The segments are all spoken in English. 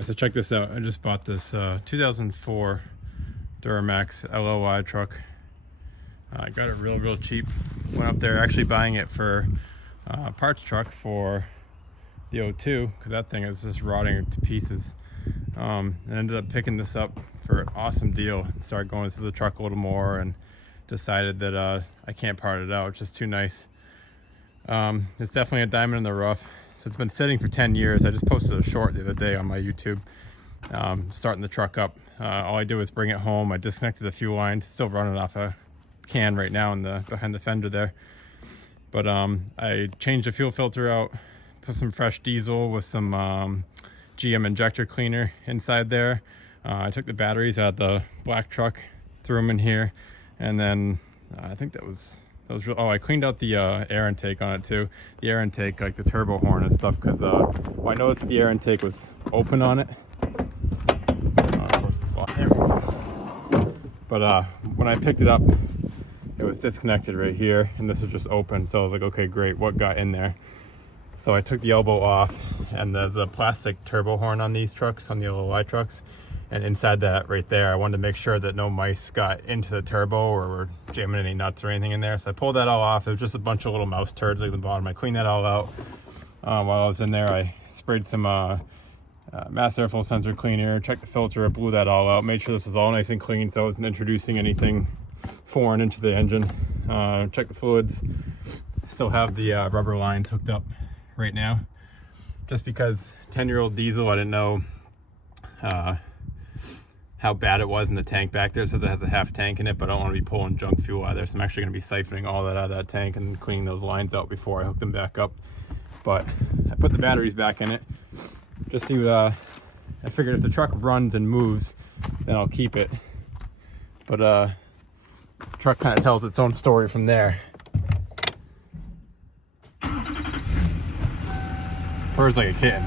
So check this out. I just bought this 2004 Duramax LLY truck. I got it real cheap. Went up there actually buying it for a parts truck for the 02 because that thing is just rotting to pieces. And ended up picking this up for an awesome deal. Started going through the truck a little more and decided that I can't part it out. It's just too nice. It's definitely a diamond in the rough. So it's been sitting for 10 years. I just posted a short the other day on my YouTube, starting the truck up. All I did was bring it home. I disconnected the fuel lines, still running off a can right now in the behind the fender there. But I changed the fuel filter out, put some fresh diesel with some GM injector cleaner inside there. I took the batteries out of the black truck, threw them in here, and then I think that was real. Oh, I cleaned out the air intake on it too. The air intake, like the turbo horn and stuff, because I noticed that the air intake was open on it. Of course it's locked. There we go. But when I picked it up, it was disconnected right here, and this was just open. So I was like, okay, great. What got in there? So I took the elbow off, and there's a plastic turbo horn on these trucks, on the LLY trucks. And inside that right there, I wanted to make sure that no mice got into the turbo or were jamming any nuts or anything in there. So I pulled that all off. It was just a bunch of little mouse turds like the bottom. I cleaned that all out. While I was in there, I sprayed some mass airflow sensor cleaner, checked the filter, blew that all out, made sure this was all nice and clean so I wasn't introducing anything foreign into the engine. Checked the fluids. Still have the rubber lines hooked up right now. Just because 10-year-old diesel, I didn't know how bad it was in the tank back there. It says it has a half tank in it, but I don't want to be pulling junk fuel out of there, so I'm actually going to be siphoning all that out of that tank and cleaning those lines out before I hook them back up. But I put the batteries back in it just to I figured if the truck runs and moves, then I'll keep it. But the truck kind of tells its own story from there. Purrs like a kitten.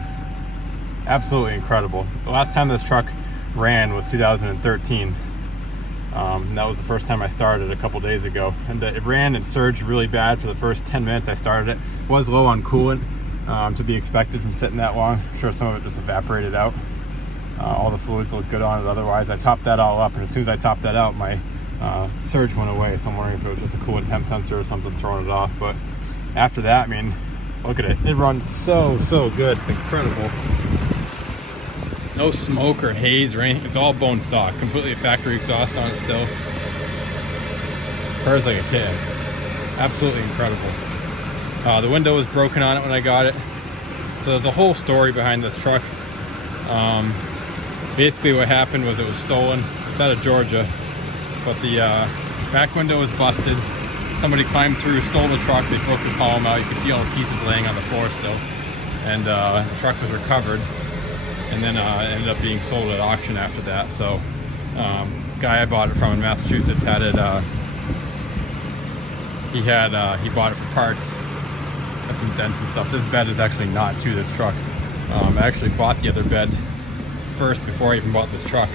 Absolutely incredible. The last time this truck ran was 2013. And that was the first time I started a couple days ago, and it ran and surged really bad for the first 10 minutes I started it. Was low on coolant, to be expected from sitting that long. I'm sure some of it just evaporated out. All the fluids look good on it otherwise. I topped that all up, and as soon as I topped that out, my surge went away. So I'm wondering if it was just a coolant temp sensor or something throwing it off. But after that, I mean, look at it. It runs so good. It's incredible. No smoke or haze or anything. It's all bone stock. Completely factory exhaust on it still. Purrs like a kitten. Absolutely incredible. The window was broken on it when I got it. So there's a whole story behind this truck. Basically what happened was it was stolen. It's out of Georgia. But the back window was busted. Somebody climbed through, stole the truck. They broke the column out. You can see all the pieces laying on the floor still. And the truck was recovered. And then ended up being sold at auction after that. So guy I bought it from in Massachusetts had it, he bought it for parts. Got some dents and stuff. This bed is actually not to this truck. I actually bought the other bed first before I even bought this truck.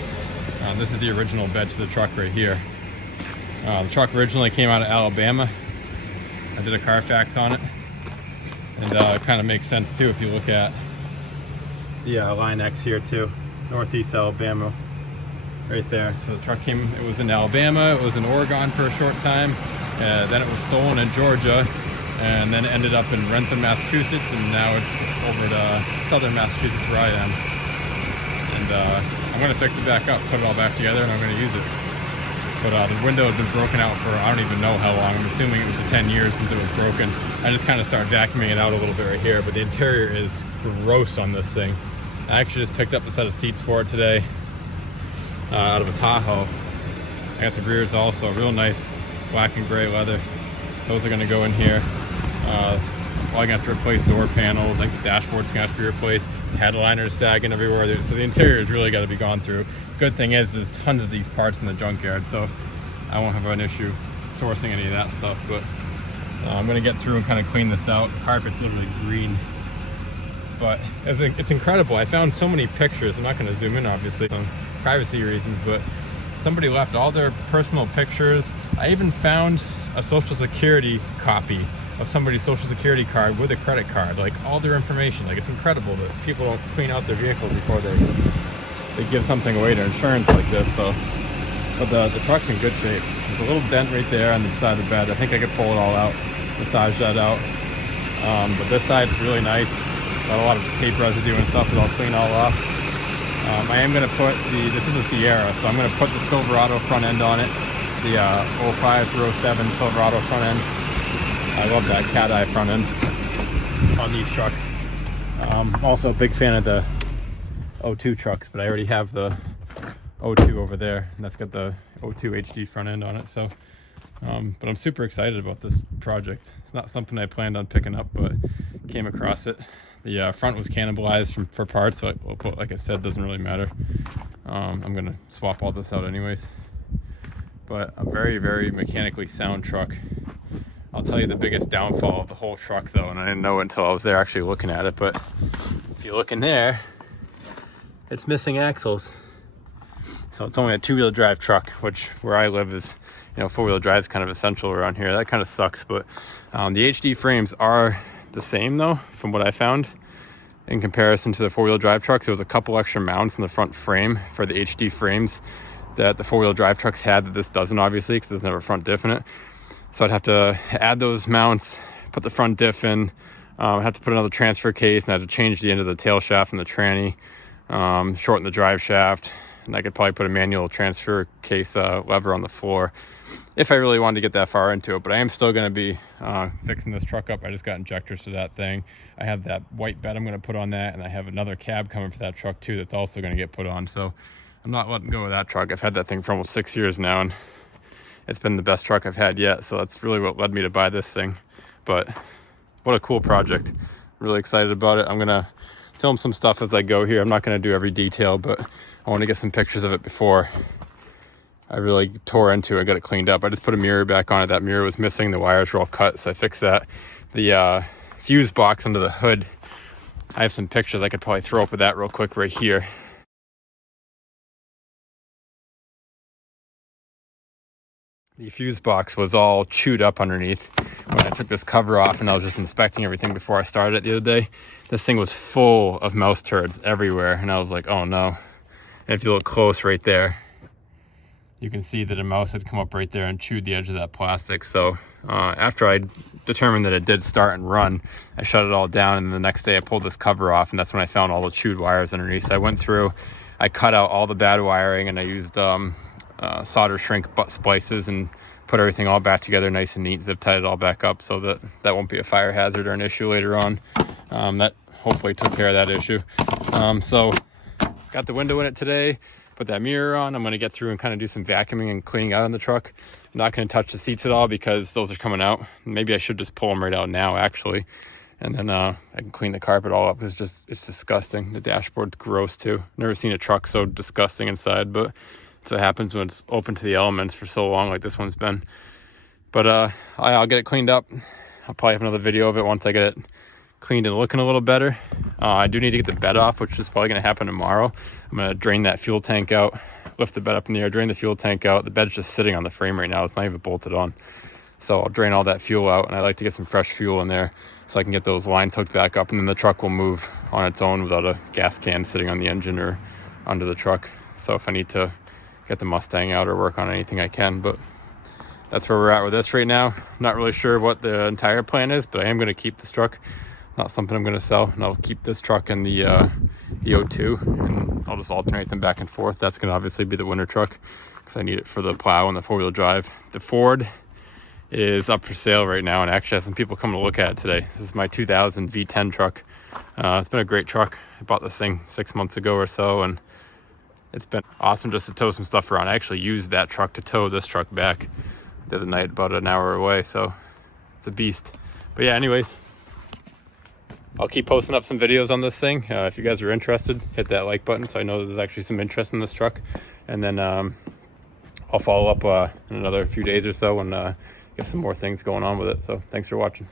This is the original bed to the truck right here. The truck originally came out of Alabama. I did a Carfax on it. And it kind of makes sense too if you look at the line X here too, Northeast Alabama, right there. So the truck came, it was in Alabama, it was in Oregon for a short time, then it was stolen in Georgia, and then it ended up in Rentham, Massachusetts, and now it's over to southern Massachusetts where I am. And I'm going to fix it back up, put it all back together, and I'm going to use it. But the window had been broken out for I don't even know how long. I'm assuming it was 10 years since it was broken. I just kind of started vacuuming it out a little bit right here, but the interior is gross on this thing. I actually just picked up a set of seats for it today out of a Tahoe. I got the rears also, real nice black and gray leather. Those are going to go in here. Probably going to have to replace door panels. I think the dashboard's going to have to be replaced. Headliner's sagging everywhere. So the interior has really got to be gone through. Good thing is there's tons of these parts in the junkyard, so I won't have an issue sourcing any of that stuff. But I'm going to get through and kind of clean this out. The carpet's literally green. But it's incredible. I found so many pictures. I'm not going to zoom in, obviously, for privacy reasons, but somebody left all their personal pictures. I even found a Social Security copy of somebody's social security card with a credit card, like all their information. Like, it's incredible that people don't clean out their vehicles before they give something away to insurance like this. So, but the truck's in good shape. There's a little dent right there on the side of the bed. I think I could pull it all out, massage that out. But this side's really nice. Got a lot of paper residue and stuff, but I'll clean all off. I am going to put this is a Sierra, so I'm going to put the Silverado front end on it. The 05 through 07 Silverado front end. I love that cat eye front end on these trucks. Also a big fan of the 02 trucks, but I already have the 02 over there, and that's got the 02 HD front end on it. So, but I'm super excited about this project. It's not something I planned on picking up, but came across it. The front was cannibalized for parts, so like I said, doesn't really matter. I'm gonna swap all this out anyways. But a very, very mechanically sound truck. I'll tell you the biggest downfall of the whole truck though, and I didn't know until I was there actually looking at it, but if you look in there, it's missing axles. So it's only a two-wheel drive truck, which where I live is, you know, four-wheel drive is kind of essential around here. That kind of sucks, but the HD frames are the same though, from what I found. In comparison to the four-wheel drive trucks, there was a couple extra mounts in the front frame for the HD frames that the four-wheel drive trucks had that this doesn't, obviously, because there's never front diff in it. So I'd have to add those mounts, put the front diff in, I'd have to put another transfer case, and I had to change the end of the tail shaft and the tranny, shorten the drive shaft, and I could probably put a manual transfer case lever on the floor if I really wanted to get that far into it. But I am still going to be fixing this truck up. I just got injectors for that thing. I have that white bed I'm going to put on that, and I have another cab coming for that truck too that's also going to get put on. So I'm not letting go of that truck. I've had that thing for almost 6 years now, and it's been the best truck I've had yet. So that's really what led me to buy this thing. But what a cool project. I'm really excited about it. I'm going to film some stuff as I go here. I'm not going to do every detail, but I want to get some pictures of it before I really tore into it. I got it cleaned up. I just put a mirror back on it. That mirror was missing. The wires were all cut, so I fixed that. The fuse box under the hood, I have some pictures I could probably throw up with that real quick right here. The fuse box was all chewed up underneath when I took this cover off, and I was just inspecting everything before I started it the other day. This thing was full of mouse turds everywhere, and I was like, oh no. And if you look close right there, you can see that a mouse had come up right there and chewed the edge of that plastic. So after I determined that it did start and run, I shut it all down, and the next day I pulled this cover off, and that's when I found all the chewed wires underneath. So I went through, I cut out all the bad wiring, and I used solder shrink butt splices and put everything all back together nice and neat, zip tied it all back up so that that won't be a fire hazard or an issue later on. That hopefully took care of that issue. So got the window in it today, put that mirror on. I'm going to get through and kind of do some vacuuming and cleaning out on the truck. I'm not going to touch the seats at all because those are coming out. Maybe I should just pull them right out now actually, and then I can clean the carpet all up. It's disgusting. The dashboard's gross too. Never seen a truck so disgusting inside, but that's what happens when it's open to the elements for so long like this one's been. But I'll get it cleaned up. I'll probably have another video of it once I get it cleaned and looking a little better. I do need to get the bed off, which is probably going to happen tomorrow. I'm going to drain that fuel tank out, lift the bed up in the air, drain the fuel tank out. The bed's just sitting on the frame right now. It's not even bolted on. So I'll drain all that fuel out, and I like to get some fresh fuel in there so I can get those lines hooked back up, and then the truck will move on its own without a gas can sitting on the engine or under the truck. So if I need to get the Mustang out or work on anything, I can. But that's where we're at with this right now. I'm not really sure what the entire plan is, but I am going to keep this truck. Not something I'm going to sell, and I'll keep this truck and the 02, and I'll just alternate them back and forth. That's going to obviously be the winter truck because I need it for the plow and the four-wheel drive. The Ford is up for sale right now, and actually I have some people coming to look at it today. This is my 2000 V10 truck. It's been a great truck. I bought this thing 6 months ago or so, and it's been awesome just to tow some stuff around. I actually used that truck to tow this truck back the other night, about an hour away, so it's a beast. But yeah, anyways, I'll keep posting up some videos on this thing. If you guys are interested, hit that like button so I know there's actually some interest in this truck. And then I'll follow up in another few days or so and get some more things going on with it. So thanks for watching.